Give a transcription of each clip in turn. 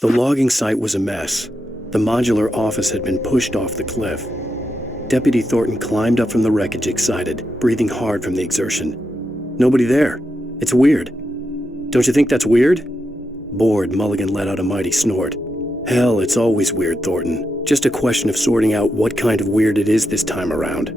The logging site was a mess. The modular office had been pushed off the cliff. Deputy Thornton climbed up from the wreckage excited, breathing hard from the exertion. Nobody there. It's weird. Don't you think that's weird? Bored, Mulligan let out a mighty snort. Hell, it's always weird, Thornton. Just a question of sorting out what kind of weird it is this time around.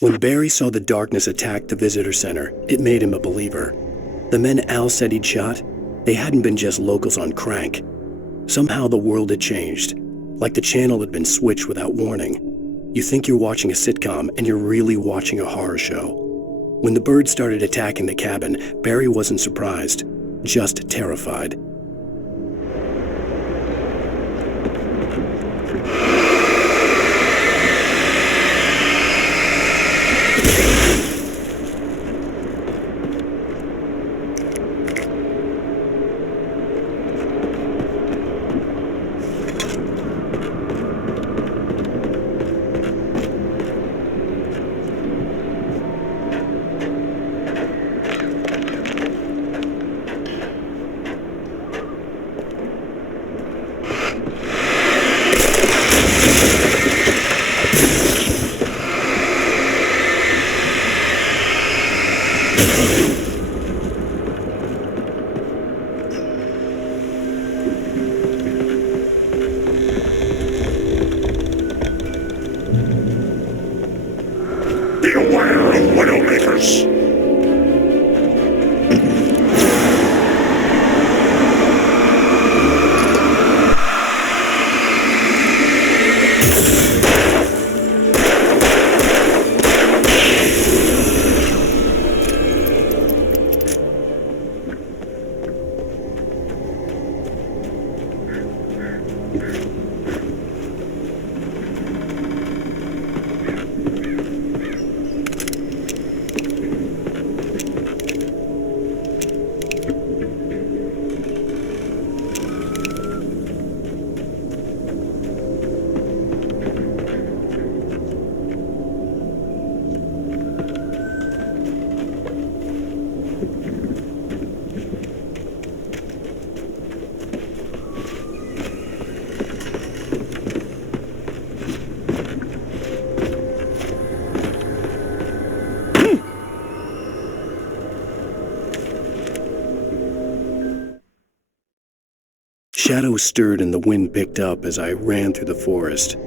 When Barry saw the darkness attack the visitor center, it made him a believer. The men Al said he'd shot, they hadn't been just locals on crank. Somehow the world had changed, like the channel had been switched without warning. You think you're watching a sitcom, and you're really watching a horror show. When the birds started attacking the cabin, Barry wasn't surprised, just terrified. Beware of Widowmakers! Shadows stirred and the wind picked up as I ran through the forest.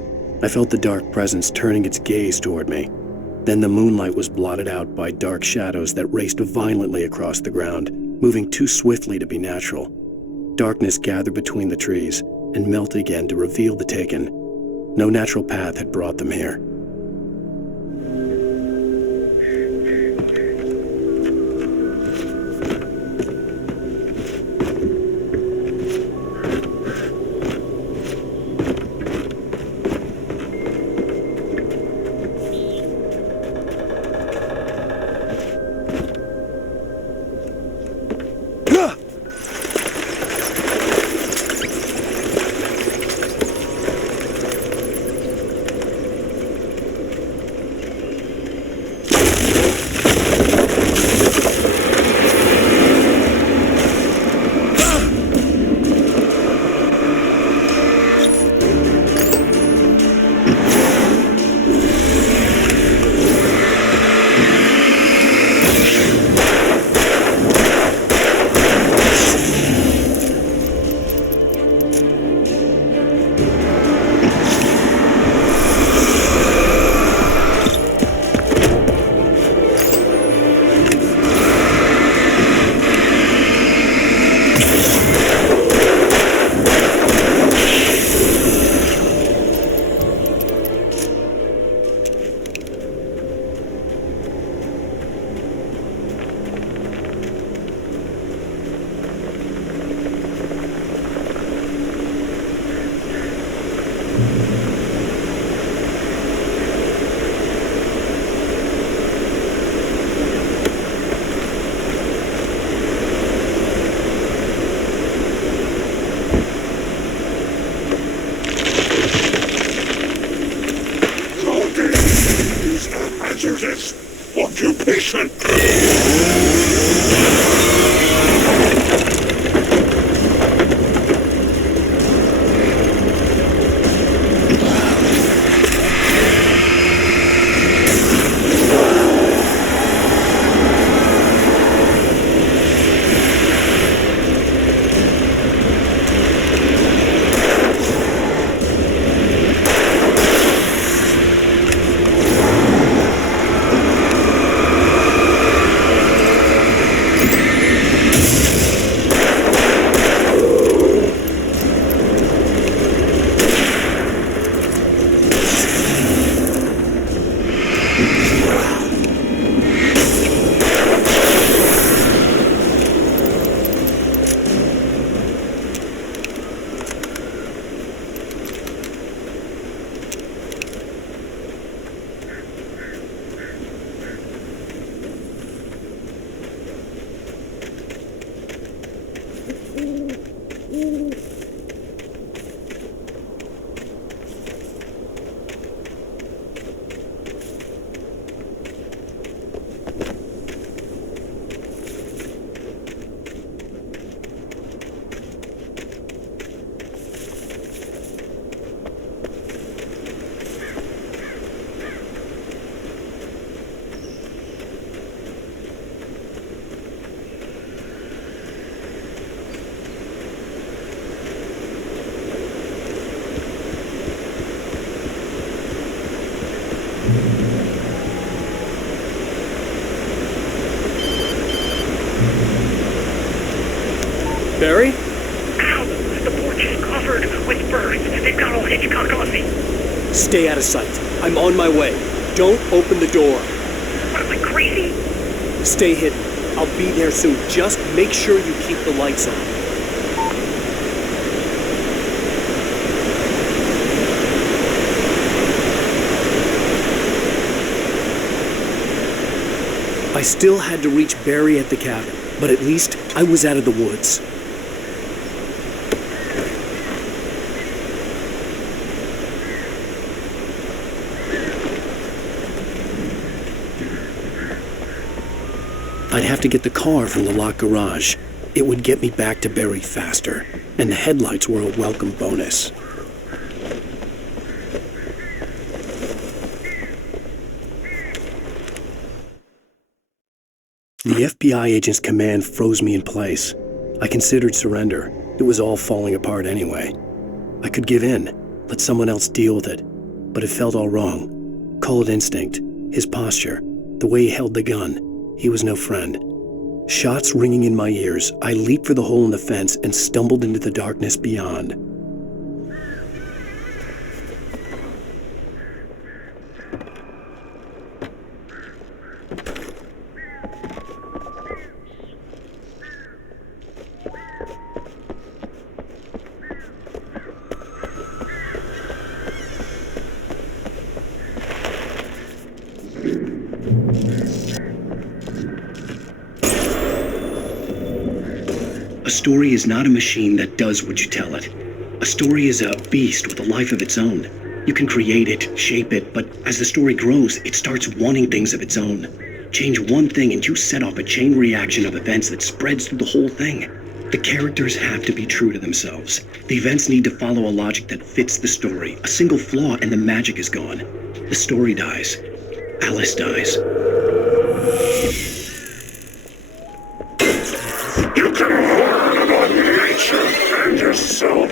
I felt the dark presence turning its gaze toward me. Then the moonlight was blotted out by dark shadows that raced violently across the ground, moving too swiftly to be natural. Darkness gathered between the trees and melted again to reveal the Taken. No natural path had brought them here. occupation. Barry? Ow! The porch is covered with birds. They've got all Hitchcock on me. Stay out of sight. I'm on my way. Don't open the door. What, am I crazy? Stay hidden. I'll be there soon. Just make sure you keep the lights on. I still had to reach Barry at the cabin, but at least I was out of the woods. I'd have to get the car from the locked garage. It would get me back to Barry faster, and the headlights were a welcome bonus. The FBI agent's command froze me in place. I considered surrender. It was all falling apart anyway. I could give in, let someone else deal with it, but it felt all wrong. Call it instinct, his posture, the way he held the gun. He was no friend. Shots ringing in my ears, I leaped for the hole in the fence and stumbled into the darkness beyond. A story is not a machine that does what you tell it. A story is a beast with a life of its own. You can create it, shape it, but as the story grows, it starts wanting things of its own. Change one thing and you set off a chain reaction of events that spreads through the whole thing. The characters have to be true to themselves. The events need to follow a logic that fits the story. A single flaw and the magic is gone. The story dies. Alice dies. You can learn about nature and yourself.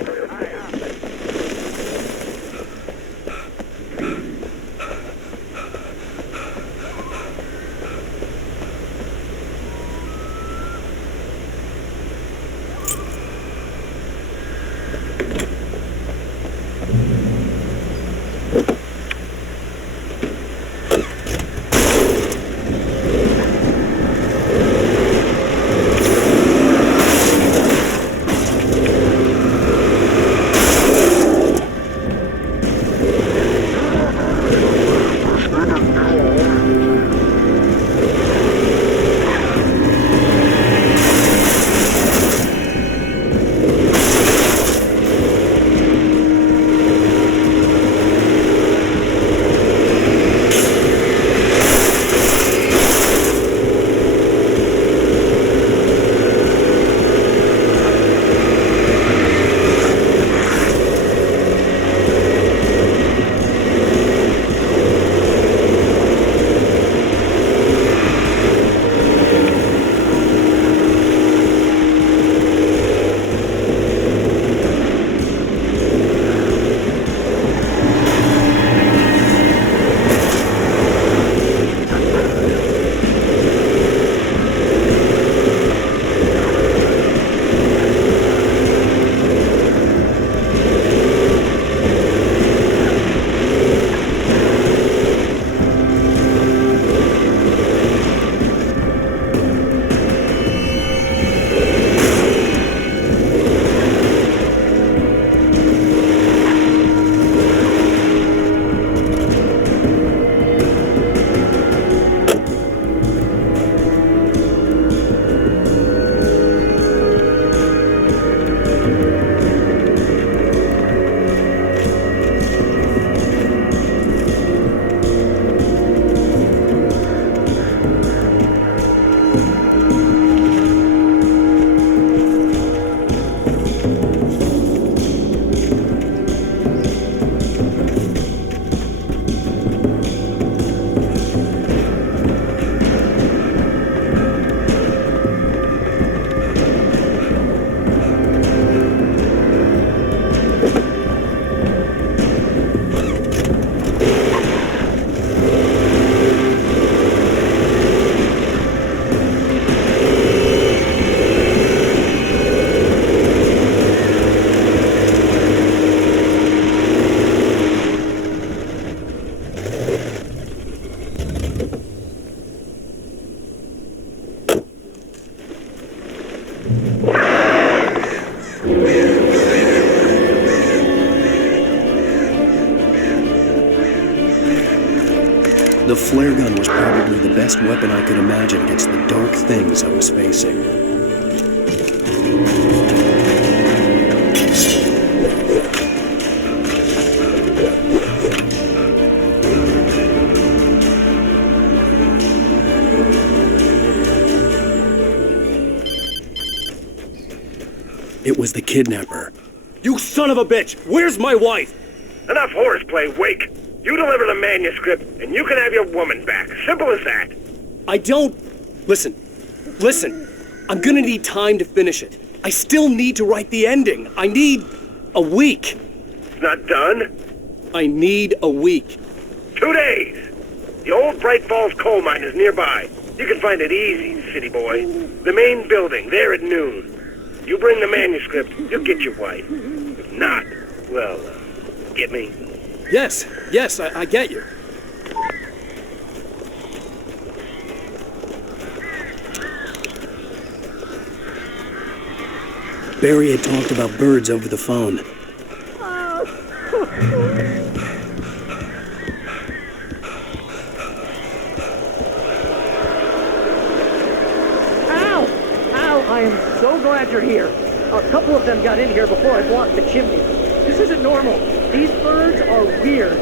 The flare gun was probably the best weapon I could imagine against the dark things I was facing. It was the kidnapper. You son of a bitch! Where's my wife? Enough horseplay, Wake. You deliver the manuscript, and you can have your woman back. Simple as that. I don't... Listen. I'm gonna need time to finish it. I still need to write the ending. I need a week. It's not done. I need a week. 2 days. The old Bright Falls coal mine is nearby. You can find it easy, city boy. The main building, there at noon. You bring the manuscript, you'll get your wife. If not, well, get me? Yes, I get you. Barry had talked about birds over the phone. I am so glad you're here. A couple of them got in here before I blocked the chimney. This isn't normal. These birds are weird.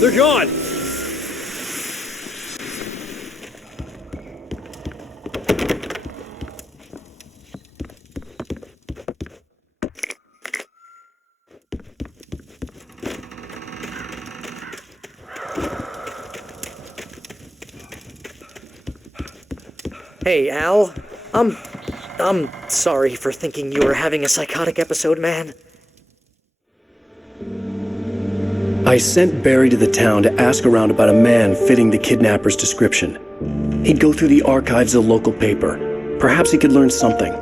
They're gone! Hey, Al. I'm sorry for thinking you were having a psychotic episode, man. I sent Barry to the town to ask around about a man fitting the kidnapper's description. He'd go through the archives of the local paper. Perhaps he could learn something.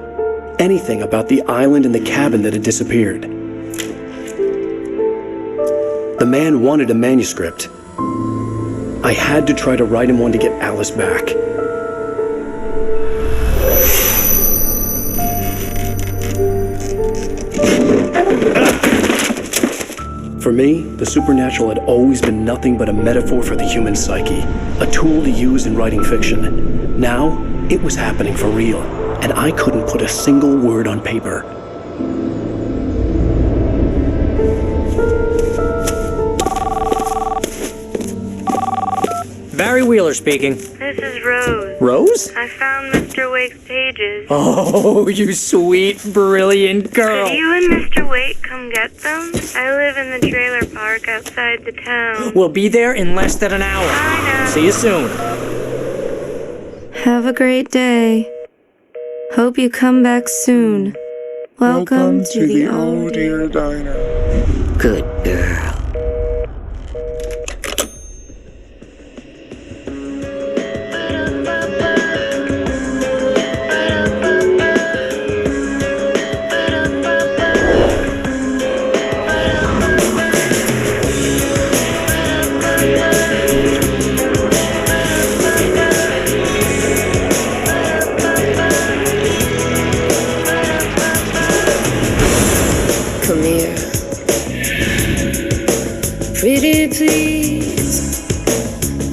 Anything about the island and the cabin that had disappeared. The man wanted a manuscript. I had to try to write him one to get Alice back. For me, the supernatural had always been nothing but a metaphor for the human psyche, a tool to use in writing fiction. Now, it was happening for real, and I couldn't put a single word on paper. Barry Wheeler speaking. This is Rose. Rose? I found Mr. Wake's pages. Oh, you sweet, brilliant girl. Could you and Mr. Wake come get them? I live in the trailer park outside the town. We'll be there in less than an hour. Bye now. See you soon. Have a great day. Hope you come back soon. Welcome to the Oh Dear Diner. Good girl. please?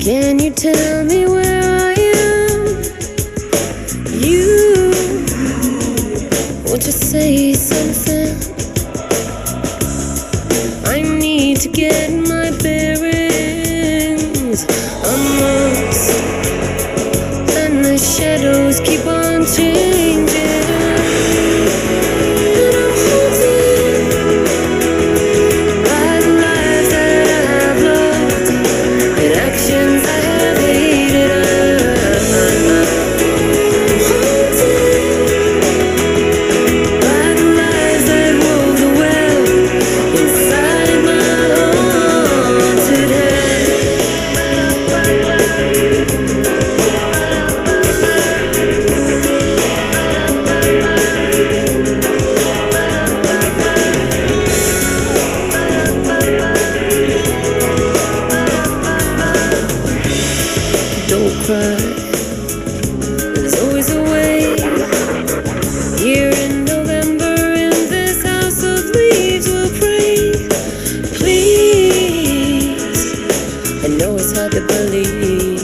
Can you tell me where I am? You, won't you say something? I need to get my bearings. I'm lost, and the shadows keep on changing. And I'm haunted by the lives that I have loved and actions I have hated. I'm haunted by the lies that wove the web inside my haunted head. Don't cry, there's always a way. Here in November, in this house of leaves, we'll pray. Please, I know it's hard to believe.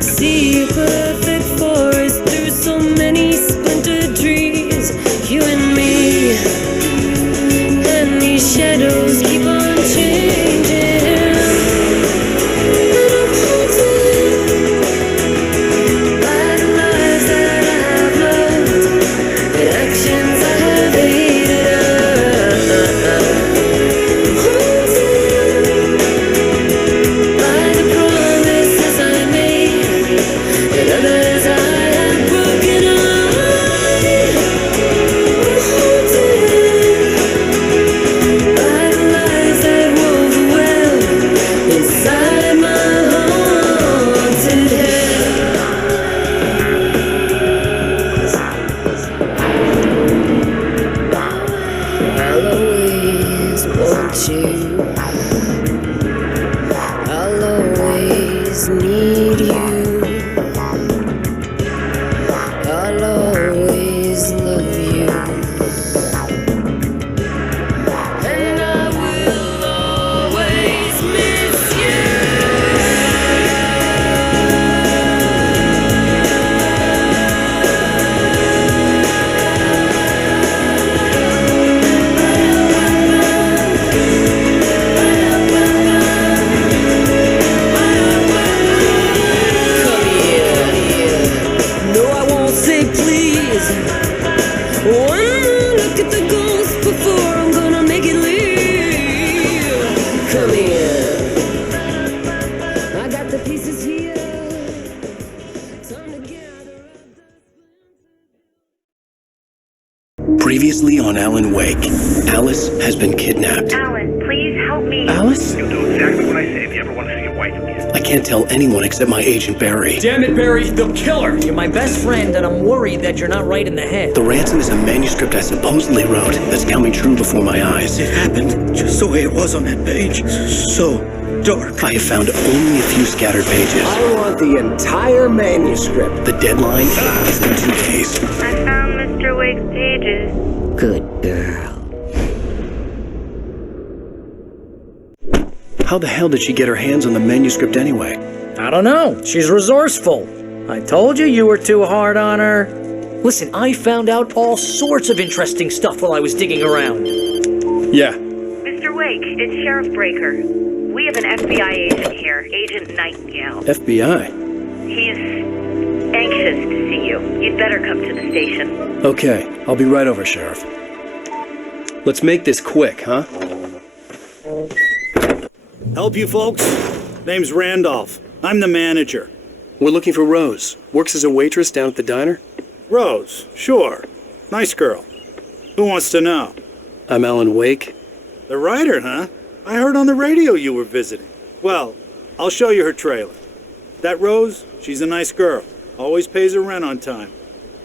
See a perfect forest through so many splintered trees. You and me, and these shadows keep on changing. And I'm haunted by the lives that I have loved and actions I have hated. I'm haunted by the promises I made and others I have broken. I'm haunted by the lies that wove the web inside my haunted head. I'll always want you. I'll always need you. I'll always love you. And I will always miss you. Come here. No, I won't say please. One more look at the ghost before I'm gonna make it leave. Come here. I got the pieces here. Time to gather up the Previously on Alan Wake, Alice has been kidnapped. Alan, please help me. Alice? You'll do exactly what I say if you ever want to see your wife again. I can't tell anyone except my agent Barry. Damn it, Barry, they'll kill her! You're my best friend, and I'm worried that you're not right in the head. The ransom is a manuscript I supposedly wrote that's coming true before my eyes. It happened just the way it was on that page. So dark. I have found only a few scattered pages. I want the entire manuscript. The deadline is in 2 days. I found Mr. Wake's pages. Good girl. How the hell did she get her hands on the manuscript anyway? I don't know. She's resourceful. I told you were too hard on her. Listen, I found out all sorts of interesting stuff while I was digging around. Yeah. Mr. Wake, it's Sheriff Breaker. We have an FBI agent here, Agent Nightingale. FBI? He's anxious to see you. You'd better come to the station. Okay, I'll be right over, Sheriff. Let's make this quick, huh? Help you folks? Name's Randolph. I'm the manager. We're looking for Rose. Works as a waitress down at the diner. Rose, sure. Nice girl. Who wants to know? I'm Alan Wake. The writer, huh? I heard on the radio you were visiting. Well, I'll show you her trailer. That Rose, she's a nice girl. Always pays her rent on time.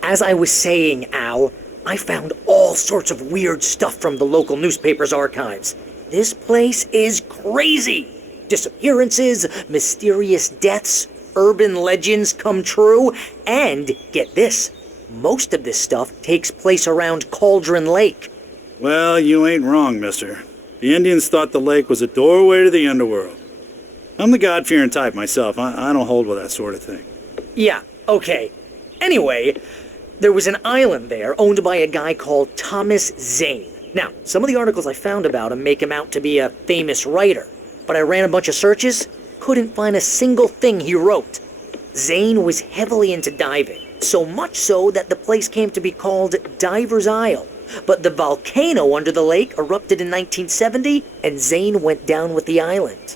As I was saying, Al, I found all sorts of weird stuff from the local newspaper's archives. This place is crazy. Disappearances, mysterious deaths, urban legends come true, and, get this, most of this stuff takes place around Cauldron Lake. Well, you ain't wrong, mister. The Indians thought the lake was a doorway to the underworld. I'm the God-fearing type myself. I don't hold with that sort of thing. Yeah, okay. Anyway, there was an island there owned by a guy called Thomas Zane. Now, some of the articles I found about him make him out to be a famous writer, but I ran a bunch of searches, couldn't find a single thing he wrote. Zane was heavily into diving, so much so that the place came to be called Diver's Isle. But the volcano under the lake erupted in 1970, and Zane went down with the island.